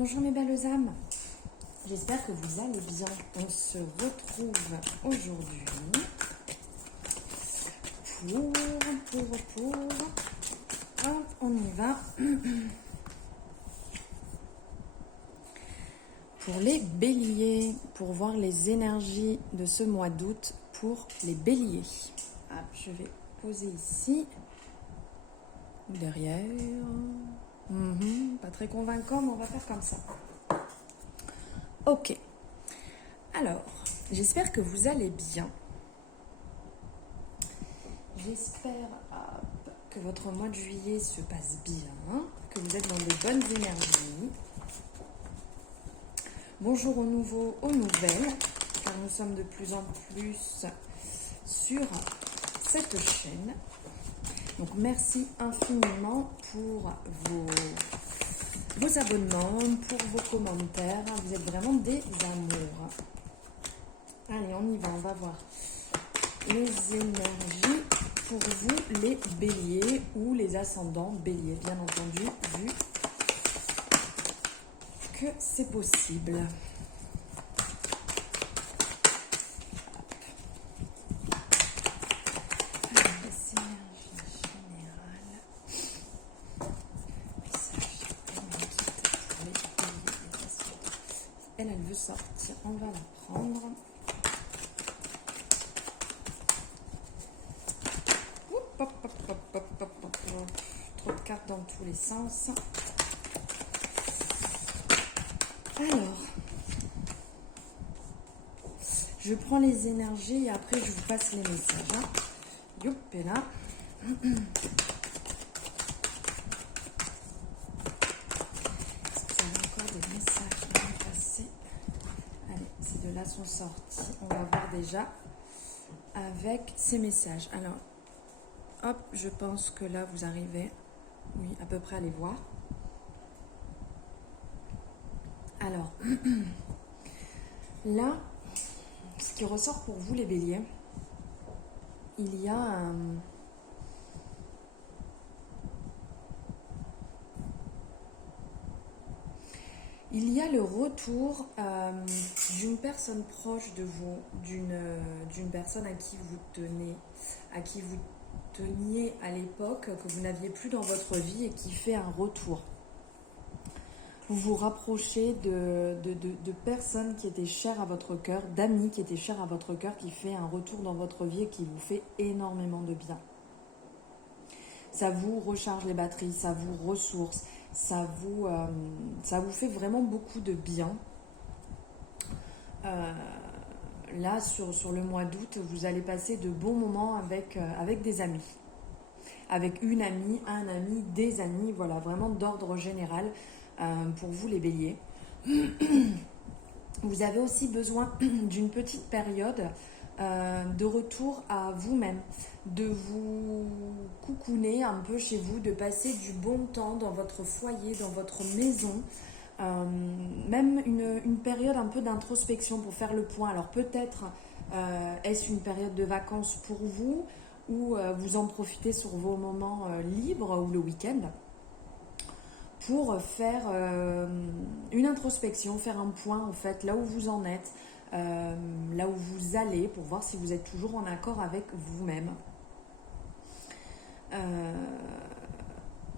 Bonjour mes belles âmes, j'espère que vous allez bien. On se retrouve aujourd'hui pour... Hop, on y va. Pour les béliers, pour voir les énergies de ce mois d'août pour les béliers. Hop, je vais poser ici, derrière. Pas très convaincant, mais on va faire comme ça. Ok. Alors, j'espère que vous allez bien. J'espère que votre mois de juillet se passe bien, que vous êtes dans de bonnes énergies. Bonjour aux nouveaux, aux nouvelles, car nous sommes de plus en plus sur cette chaîne. Donc merci infiniment pour vos abonnements, pour vos commentaires. Vous êtes vraiment des amours. Allez, on y va, on va voir les énergies pour vous, les béliers ou les ascendants béliers, bien entendu, vu que c'est possible. Elle veut sortir, on va la prendre. Trop de cartes dans tous les sens. Alors, je prends les énergies et après je vous passe les messages. Youp, et là. Sont sortis. On va voir déjà avec ces messages. Alors, hop, je pense que là, vous arrivez, oui, à peu près à les voir. Alors, là, ce qui ressort pour vous, les béliers, il y a le retour d'une personne proche de vous, d'une personne à qui vous teniez à l'époque, que vous n'aviez plus dans votre vie et qui fait un retour. Vous vous rapprochez de personnes qui étaient chères à votre cœur, d'amis qui étaient chers à votre cœur, qui fait un retour dans votre vie et qui vous fait énormément de bien. Ça vous recharge les batteries, ça vous ressource. Ça vous fait vraiment beaucoup de bien. Là, sur le mois d'août, vous allez passer de bons moments avec des amis. Avec une amie, un ami, des amis, voilà, vraiment d'ordre général pour vous les béliers. Vous avez aussi besoin d'une petite période de retour à vous-même, de vous coucouner un peu chez vous, de passer du bon temps dans votre foyer, dans votre maison, même une période un peu d'introspection pour faire le point. Alors peut-être est-ce une période de vacances pour vous ou vous en profitez sur vos moments libres ou le week-end pour faire une introspection, faire un point en fait là où vous en êtes, là où vous allez, pour voir si vous êtes toujours en accord avec vous-même.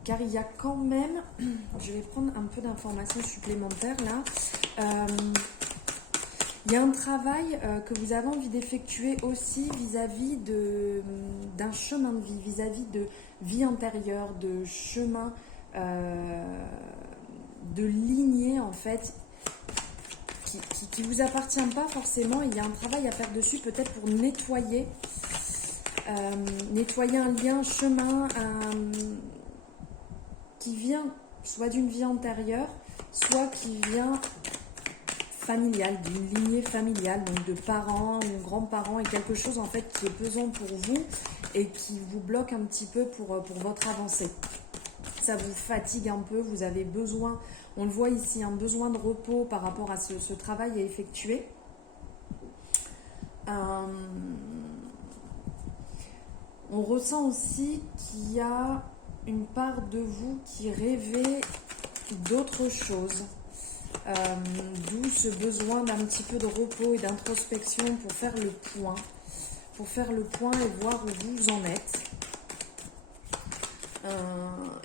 Car il y a quand même, je vais prendre un peu d'informations supplémentaires là, il y a un travail que vous avez envie d'effectuer aussi vis-à-vis d'un chemin de vie, vis-à-vis de vie intérieure, de chemin, de lignée en fait, qui vous appartient pas forcément. Il y a un travail à faire dessus, peut-être pour nettoyer un lien, un chemin qui vient soit d'une vie antérieure, soit qui vient familiale, d'une lignée familiale, donc de parents ou grands-parents, et quelque chose en fait qui est pesant pour vous et qui vous bloque un petit peu pour votre avancée. Ça vous fatigue un peu, vous avez besoin, on le voit ici, un besoin de repos par rapport à ce travail à effectuer. On ressent aussi qu'il y a une part de vous qui rêvait d'autre chose. D'où ce besoin d'un petit peu de repos et d'introspection pour faire le point. Pour faire le point et voir où vous en êtes.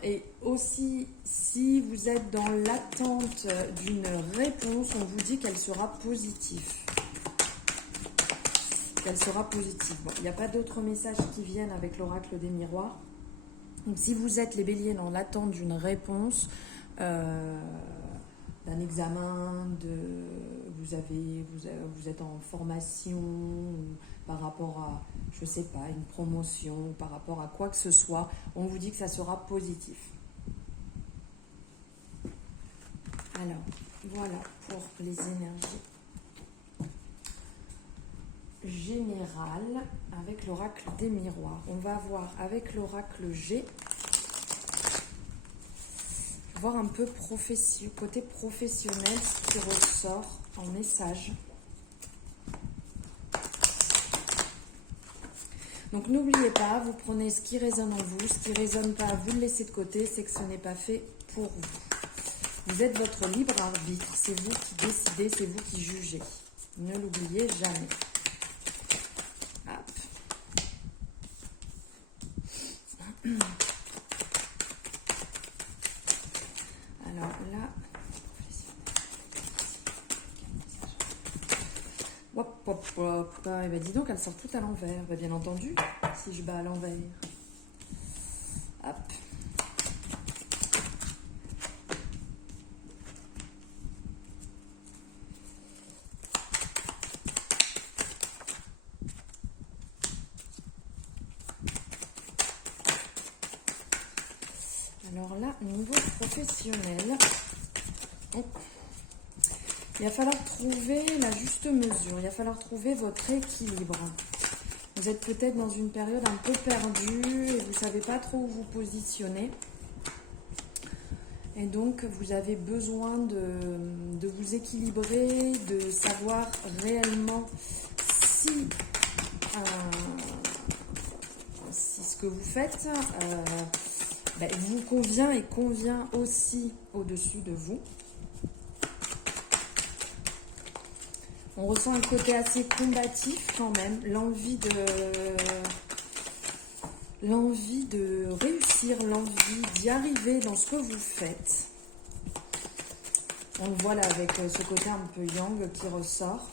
Et aussi, si vous êtes dans l'attente d'une réponse, on vous dit qu'elle sera positive. Qu'elle sera positive. Bon, il n'y a pas d'autres messages qui viennent avec l'oracle des miroirs. Donc, si vous êtes les béliers dans l'attente d'une réponse, d'un examen, vous êtes en formation, ou par rapport à, je ne sais pas, une promotion, ou par rapport à quoi que ce soit, on vous dit que ça sera positif. Alors, voilà pour les énergies générales avec l'oracle des miroirs. On va voir avec l'oracle G, voir un peu côté professionnel ce qui ressort en message. Donc n'oubliez pas, vous prenez ce qui résonne en vous, ce qui ne résonne pas, vous le laissez de côté, c'est que ce n'est pas fait pour vous. Vous êtes votre libre arbitre, c'est vous qui décidez, c'est vous qui jugez. Ne l'oubliez jamais. Hop. Alors là, hop, hop, hop. Et ben dis donc, elle sort tout à l'envers. Ben, bien entendu, si je bats à l'envers. Hop. Alors là, niveau professionnel, il va falloir trouver la juste mesure, il va falloir trouver votre équilibre. Vous êtes peut-être dans une période un peu perdue et vous ne savez pas trop où vous positionner. Et donc, vous avez besoin de vous équilibrer, de savoir réellement si ce que vous faites vous convient et convient aussi au-dessus de vous. On ressent un côté assez combatif quand même, l'envie de réussir, l'envie d'y arriver dans ce que vous faites. On le voit là avec ce côté un peu yang qui ressort.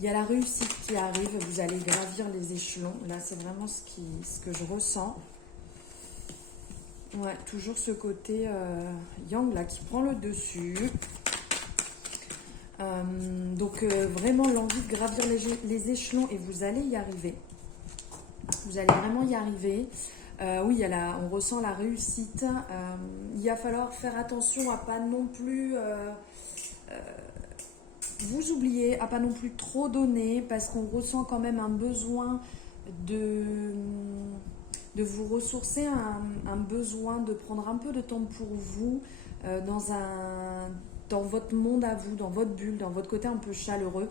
Il y a la réussite qui arrive, vous allez gravir les échelons. Là, c'est vraiment ce que je ressens. Ouais, toujours ce côté yang là qui prend le dessus. Donc vraiment l'envie de gravir les échelons et vous allez y arriver. Vous allez vraiment y arriver. Oui, on ressent la réussite. Il va falloir faire attention à pas non plus vous oublier, à pas non plus trop donner parce qu'on ressent quand même un besoin de vous ressourcer, un besoin de prendre un peu de temps pour vous dans votre monde à vous, dans votre bulle, dans votre côté un peu chaleureux.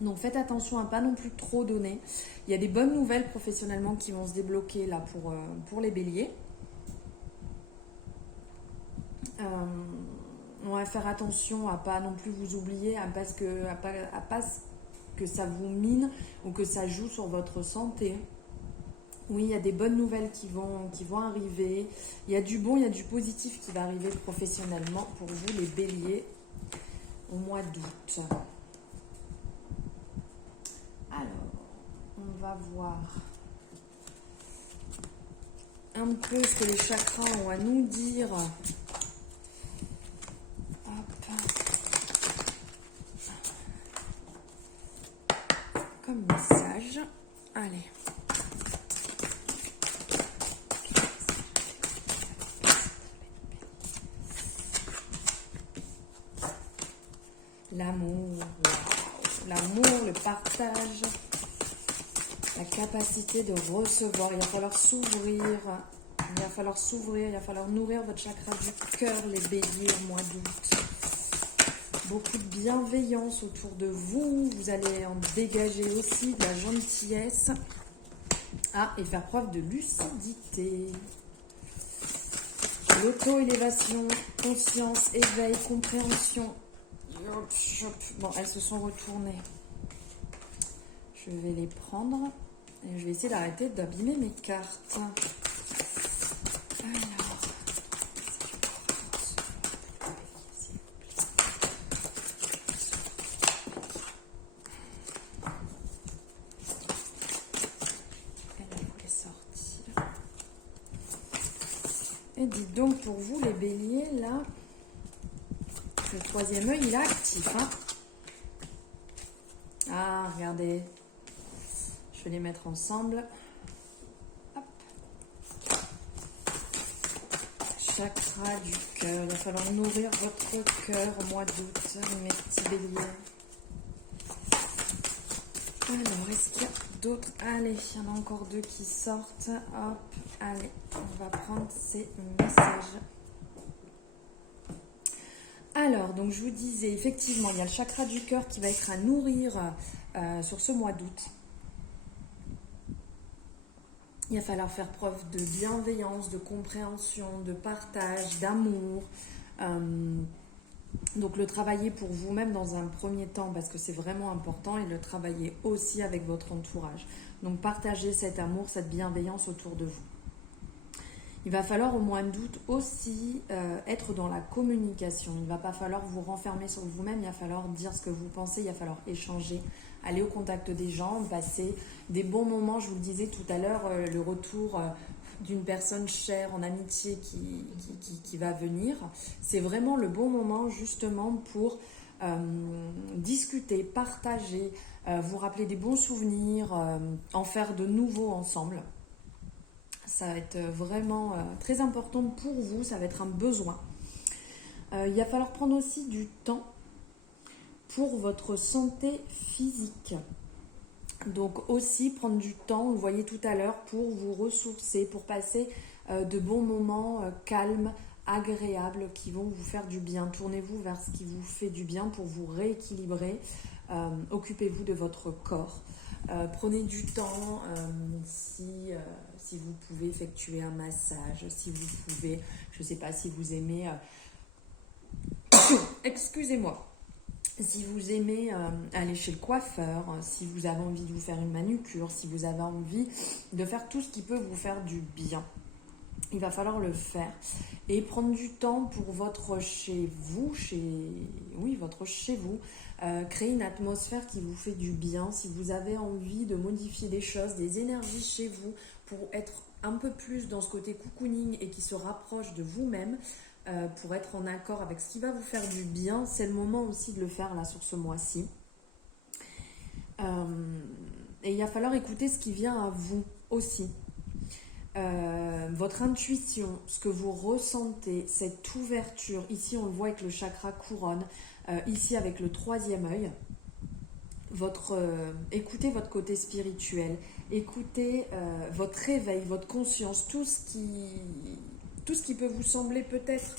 Donc faites attention à pas non plus trop donner. Il y a des bonnes nouvelles professionnellement qui vont se débloquer là pour les béliers. On va faire attention à pas non plus vous oublier, à pas que ça vous mine ou que ça joue sur votre santé. Oui, il y a des bonnes nouvelles qui vont arriver. Il y a du bon, il y a du positif qui va arriver professionnellement pour vous les béliers au mois d'août. Alors, on va voir un peu ce que les chakras ont à nous dire. Hop. Comme message. Allez. L'amour, l'amour, le partage, la capacité de recevoir. Il va falloir s'ouvrir, il va falloir nourrir votre chakra du cœur, les béliers au mois d'août. Beaucoup de bienveillance autour de vous. Vous allez en dégager aussi de la gentillesse. Et faire preuve de lucidité. l'auto-élévation, conscience, éveil, compréhension. Bon, elles se sont retournées. Je vais les prendre et je vais essayer d'arrêter d'abîmer mes cartes. Alors, elle voulait sortir. Et dites donc pour vous les béliers là, le troisième œil il est actif. Hein. Ah regardez. Je vais les mettre ensemble. Hop. Chakra du cœur. Il va falloir nourrir votre cœur au mois d'août, mes petits béliers. Alors, est-ce qu'il y a d'autres? Allez, il y en a encore deux qui sortent. Hop, allez, on va prendre ces messages. Alors, donc je vous disais, effectivement, il y a le chakra du cœur qui va être à nourrir sur ce mois d'août. Il va falloir faire preuve de bienveillance, de compréhension, de partage, d'amour. Donc le travailler pour vous-même dans un premier temps parce que c'est vraiment important et le travailler aussi avec votre entourage. Donc partagez cet amour, cette bienveillance autour de vous. Il va falloir au mois d'août aussi être dans la communication. Il ne va pas falloir vous renfermer sur vous-même, il va falloir dire ce que vous pensez, il va falloir échanger, aller au contact des gens, passer des bons moments. Je vous le disais tout à l'heure, le retour d'une personne chère en amitié qui va venir. C'est vraiment le bon moment justement pour discuter, partager, vous rappeler des bons souvenirs, en faire de nouveaux ensemble. Ça va être vraiment très important pour vous, ça va être un besoin. Il va falloir prendre aussi du temps pour votre santé physique. Donc aussi prendre du temps, vous le voyez tout à l'heure, pour vous ressourcer, pour passer de bons moments calmes, agréables, qui vont vous faire du bien. Tournez-vous vers ce qui vous fait du bien pour vous rééquilibrer. Occupez-vous de votre corps. Prenez du temps si vous pouvez effectuer un massage, si vous pouvez, je ne sais pas si vous aimez, excusez-moi, si vous aimez aller chez le coiffeur, si vous avez envie de vous faire une manucure, si vous avez envie de faire tout ce qui peut vous faire du bien. Il va falloir le faire et prendre du temps pour votre chez vous, créer une atmosphère qui vous fait du bien. Si vous avez envie de modifier des choses, des énergies chez vous pour être un peu plus dans ce côté cocooning et qui se rapproche de vous-même, pour être en accord avec ce qui va vous faire du bien, c'est le moment aussi de le faire là sur ce mois-ci. Et il va falloir écouter ce qui vient à vous aussi. Votre intuition, ce que vous ressentez, cette ouverture, ici on le voit avec le chakra couronne, ici avec le troisième œil, écoutez votre côté spirituel, écoutez votre réveil, votre conscience, tout ce qui peut vous sembler peut-être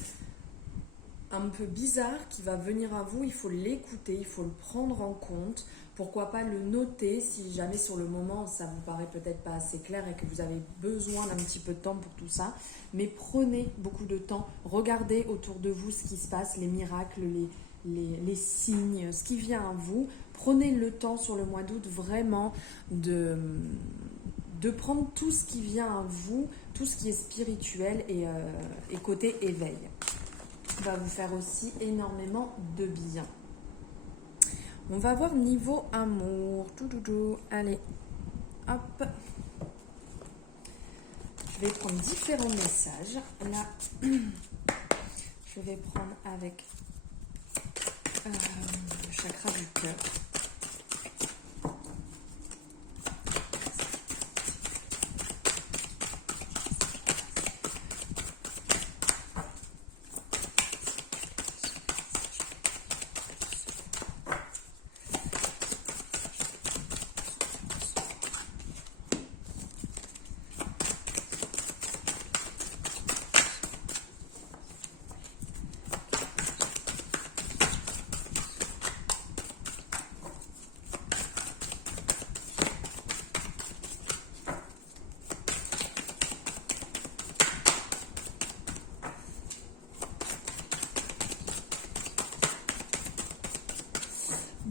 un peu bizarre, qui va venir à vous, il faut l'écouter, il faut le prendre en compte. Pourquoi pas le noter si jamais sur le moment ça vous paraît peut-être pas assez clair et que vous avez besoin d'un petit peu de temps pour tout ça. Mais prenez beaucoup de temps, regardez autour de vous ce qui se passe, les miracles, les signes, ce qui vient à vous. Prenez le temps sur le mois d'août vraiment de prendre tout ce qui vient à vous, tout ce qui est spirituel et côté éveil. Ça va vous faire aussi énormément de bien. On va voir niveau amour. Allez, hop. Je vais prendre différents messages. Là, je vais prendre avec le chakra du cœur.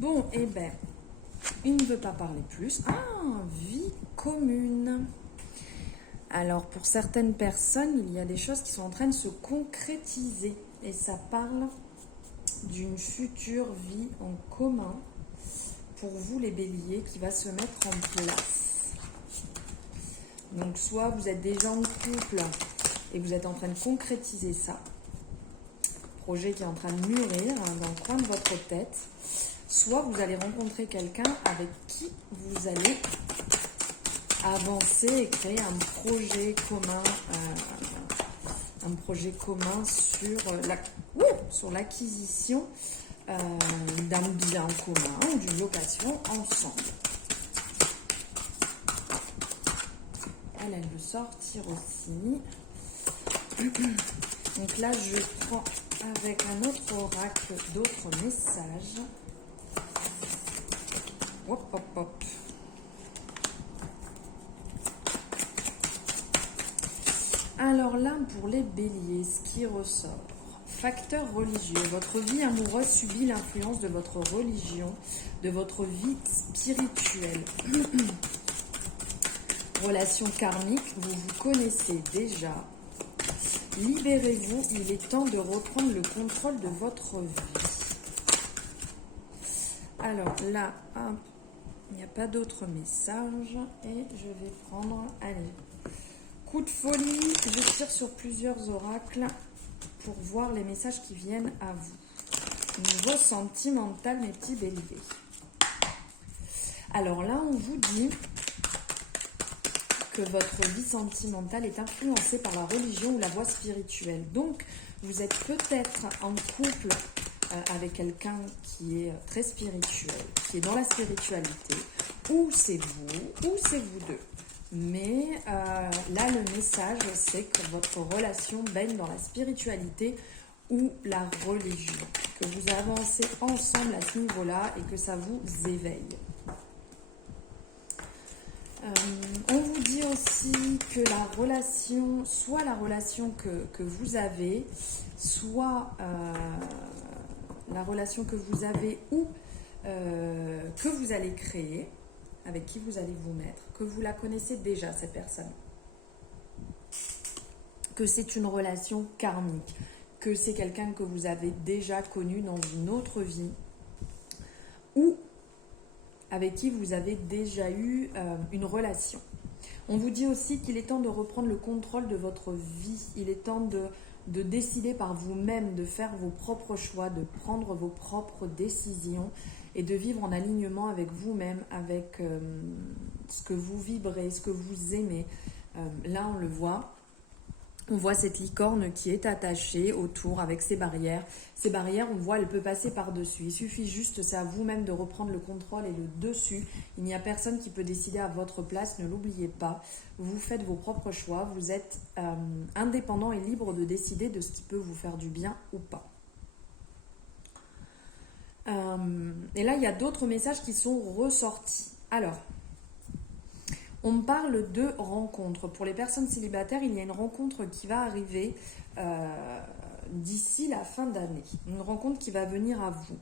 Bon, eh ben, il ne veut pas parler plus. Ah, vie commune. Alors, pour certaines personnes, il y a des choses qui sont en train de se concrétiser. Et ça parle d'une future vie en commun pour vous, les béliers, qui va se mettre en place. Donc, soit vous êtes déjà en couple et vous êtes en train de concrétiser ça. Projet qui est en train de mûrir dans le coin de votre tête. Soit vous allez rencontrer quelqu'un avec qui vous allez avancer et créer un projet commun sur l'acquisition d'un bien commun ou d'une location ensemble. Elle veut sortir aussi. Donc là, je prends avec un autre oracle d'autres messages. Hop, hop, hop. Alors là, pour les béliers, ce qui ressort. Facteur religieux. Votre vie amoureuse subit l'influence de votre religion, de votre vie spirituelle. Relation karmique, vous vous connaissez déjà. Libérez-vous, il est temps de reprendre le contrôle de votre vie. Alors là, hop, il n'y a pas d'autres messages et je vais prendre, allez, coup de folie, je tire sur plusieurs oracles pour voir les messages qui viennent à vous. Niveau sentimental, mes petits béliers. Alors là, on vous dit que votre vie sentimentale est influencée par la religion ou la voie spirituelle. Donc, vous êtes peut-être en couple avec quelqu'un qui est très spirituel, qui est dans la spiritualité, ou c'est vous deux. Mais là, le message, c'est que votre relation baigne dans la spiritualité ou la religion, que vous avancez ensemble à ce niveau-là et que ça vous éveille. On vous dit aussi que la relation, soit la relation que vous avez, soit la relation que vous avez ou que vous allez créer, avec qui vous allez vous mettre, que vous la connaissez déjà, cette personne. Que c'est une relation karmique, que c'est quelqu'un que vous avez déjà connu dans une autre vie, ou avec qui vous avez déjà eu une relation. On vous dit aussi qu'il est temps de reprendre le contrôle de votre vie. Il est temps de décider par vous-même, de faire vos propres choix, de prendre vos propres décisions et de vivre en alignement avec vous-même, avec ce que vous vibrez, ce que vous aimez. Là, on le voit. On voit cette licorne qui est attachée autour avec ses barrières. Ces barrières, on voit, elle peut passer par-dessus. Il suffit juste, c'est à vous-même de reprendre le contrôle et le dessus. Il n'y a personne qui peut décider à votre place, ne l'oubliez pas. Vous faites vos propres choix, vous êtes indépendant et libre de décider de ce qui peut vous faire du bien ou pas. Et là, il y a d'autres messages qui sont ressortis. Alors, on parle de rencontres. Pour les personnes célibataires, il y a une rencontre qui va arriver d'ici la fin d'année. Une rencontre qui va venir à vous.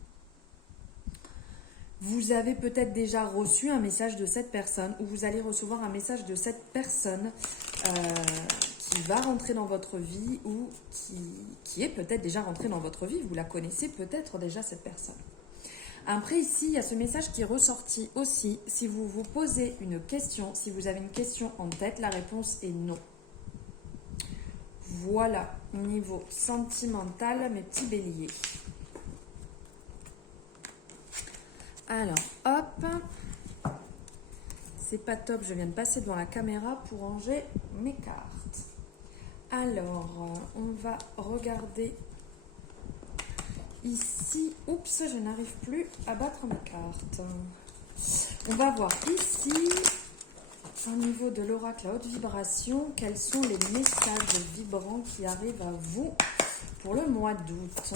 Vous avez peut-être déjà reçu un message de cette personne ou vous allez recevoir un message de cette personne qui va rentrer dans votre vie ou qui est peut-être déjà rentrée dans votre vie. Vous la connaissez peut-être déjà, cette personne. Après, ici, il y a ce message qui est ressorti aussi. Si vous vous posez une question, si vous avez une question en tête, la réponse est non. Voilà, niveau sentimental, mes petits béliers. Alors, hop. C'est pas top, je viens de passer devant la caméra pour ranger mes cartes. Alors, on va regarder ici. Oups, je n'arrive plus à battre mes cartes. On va voir ici, au niveau de l'oracle à haute vibration, quels sont les messages vibrants qui arrivent à vous pour le mois d'août.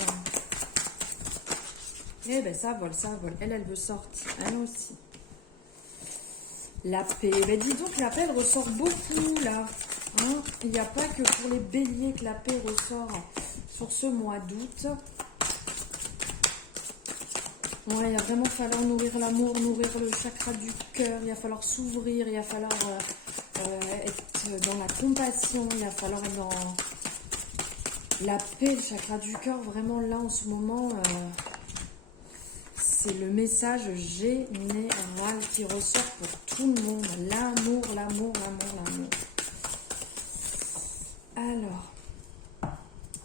Eh bien, ça vole, ça vole. Elle veut sortir, elle aussi. La paix. Ben, dis donc, la paix, elle ressort beaucoup, là. Hein, il n'y a pas que pour les béliers que la paix ressort sur ce mois d'août. Ouais, il va vraiment falloir nourrir l'amour, nourrir le chakra du cœur, il va falloir s'ouvrir, il va falloir être dans la compassion, il va falloir être dans la paix, le chakra du cœur. Vraiment là en ce moment, c'est le message général qui ressort pour tout le monde. L'amour, l'amour, l'amour, l'amour. Alors,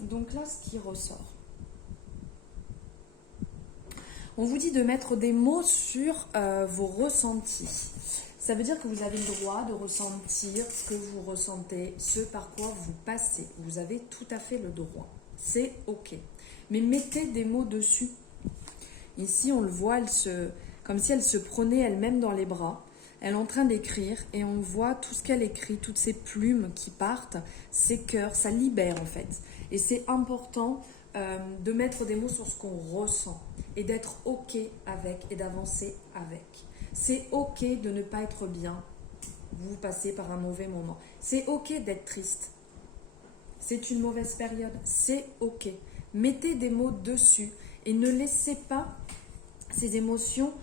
donc là ce qui ressort. On vous dit de mettre des mots sur vos ressentis. Ça veut dire que vous avez le droit de ressentir ce que vous ressentez, ce par quoi vous passez. Vous avez tout à fait le droit. C'est OK. Mais mettez des mots dessus. Ici, on le voit, comme si elle se prenait elle-même dans les bras. Elle est en train d'écrire et on voit tout ce qu'elle écrit, toutes ces plumes qui partent, ses cœurs, ça libère en fait. Et c'est important de mettre des mots sur ce qu'on ressent et d'être OK avec et d'avancer avec. C'est OK de ne pas être bien, vous passez par un mauvais moment. C'est OK d'être triste. C'est une mauvaise période, c'est OK. Mettez des mots dessus et ne laissez pas ces émotions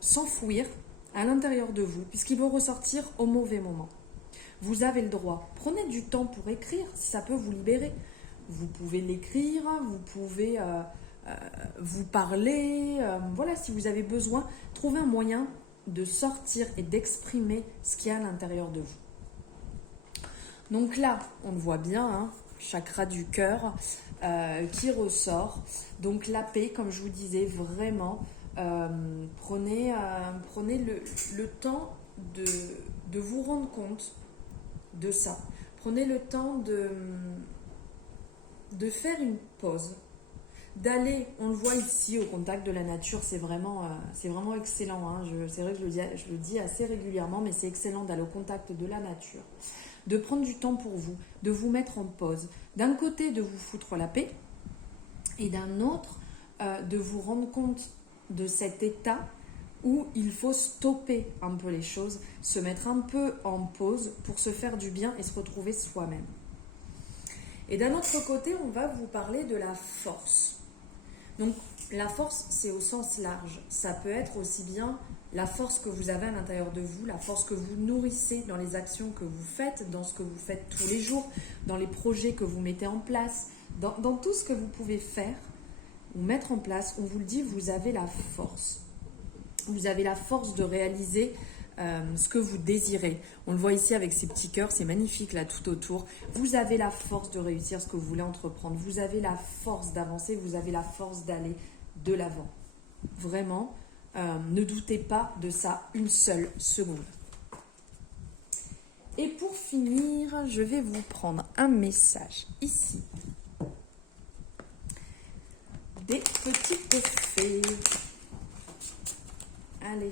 s'enfouir à l'intérieur de vous, puisqu'ils vont ressortir au mauvais moment. Vous avez le droit. Prenez du temps pour écrire, si ça peut vous libérer. Vous pouvez l'écrire, vous pouvez vous parler. Voilà, si vous avez besoin, trouvez un moyen de sortir et d'exprimer ce qu'il y a à l'intérieur de vous. Donc là, on le voit bien, hein, chakra du cœur qui ressort. Donc la paix, comme je vous disais, vraiment, prenez le temps de vous rendre compte de ça. Prenez le temps de faire une pause, d'aller, on le voit ici au contact de la nature, c'est vraiment excellent, hein. C'est vrai que je le dis assez régulièrement, mais c'est excellent d'aller au contact de la nature, de prendre du temps pour vous, de vous mettre en pause, d'un côté de vous foutre la paix, et d'un autre de vous rendre compte de cet état où il faut stopper un peu les choses, se mettre un peu en pause pour se faire du bien et se retrouver soi-même. Et d'un autre côté, on va vous parler de la force. Donc la force, c'est au sens large. Ça peut être aussi bien la force que vous avez à l'intérieur de vous, la force que vous nourrissez dans les actions que vous faites, dans ce que vous faites tous les jours, dans les projets que vous mettez en place, dans tout ce que vous pouvez faire ou mettre en place. On vous le dit, vous avez la force. Vous avez la force de réaliser ce que vous désirez. On le voit ici avec ces petits cœurs, c'est magnifique là tout autour. Vous avez la force de réussir ce que vous voulez entreprendre. Vous avez la force d'avancer, vous avez la force d'aller de l'avant. Vraiment, ne doutez pas de ça une seule seconde. Et pour finir, je vais vous prendre un message ici. Des petites fées. Allez.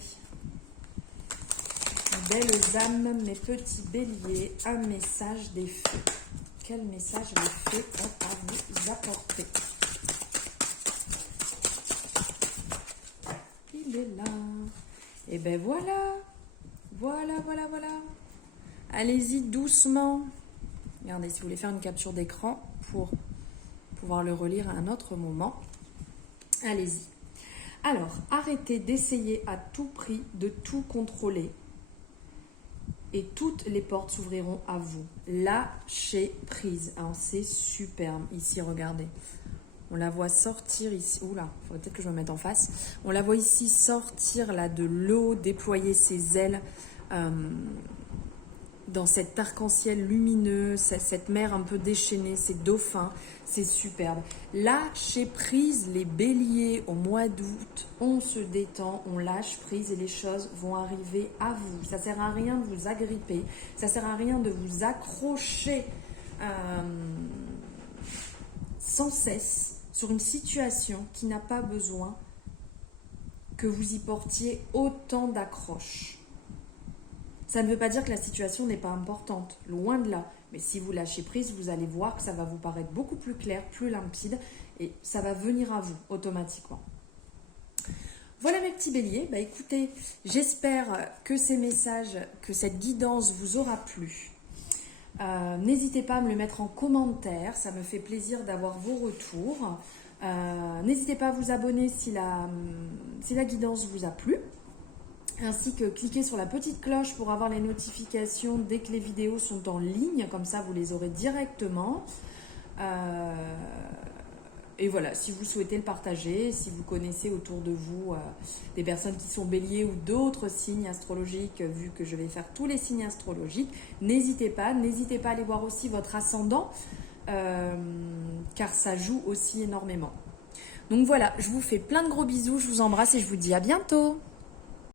Belles âmes, mes petits béliers, un message des fées. Quel message les fées ont à vous apporter? Il est là. Et ben voilà. Voilà. Allez-y doucement. Regardez, si vous voulez faire une capture d'écran pour pouvoir le relire à un autre moment, allez-y. Alors, arrêtez d'essayer à tout prix de tout contrôler. Et toutes les portes s'ouvriront à vous. Lâchez prise. Alors, c'est superbe. Ici, regardez. On la voit sortir ici. Oula, il faudrait peut-être que je me mette en face. On la voit ici sortir là de l'eau, déployer ses ailes dans cet arc-en-ciel lumineux, cette mer un peu déchaînée, ces dauphins. C'est superbe. Lâchez prise, les béliers, au mois d'août. On se détend, on lâche prise et les choses vont arriver à vous. Ça ne sert à rien de vous agripper. Ça ne sert à rien de vous accrocher sans cesse sur une situation qui n'a pas besoin que vous y portiez autant d'accroche. Ça ne veut pas dire que la situation n'est pas importante, loin de là. Mais si vous lâchez prise, vous allez voir que ça va vous paraître beaucoup plus clair, plus limpide, et ça va venir à vous automatiquement. Voilà mes petits béliers. Écoutez, j'espère que ces messages, que cette guidance vous aura plu. N'hésitez pas à me le mettre en commentaire, ça me fait plaisir d'avoir vos retours. N'hésitez pas à vous abonner si la guidance vous a plu, ainsi que cliquez sur la petite cloche pour avoir les notifications dès que les vidéos sont en ligne, comme ça vous les aurez directement. Et voilà, si vous souhaitez le partager, si vous connaissez autour de vous des personnes qui sont béliers ou d'autres signes astrologiques, vu que je vais faire tous les signes astrologiques, n'hésitez pas à aller voir aussi votre ascendant, car ça joue aussi énormément. Donc voilà, je vous fais plein de gros bisous, je vous embrasse et je vous dis à bientôt.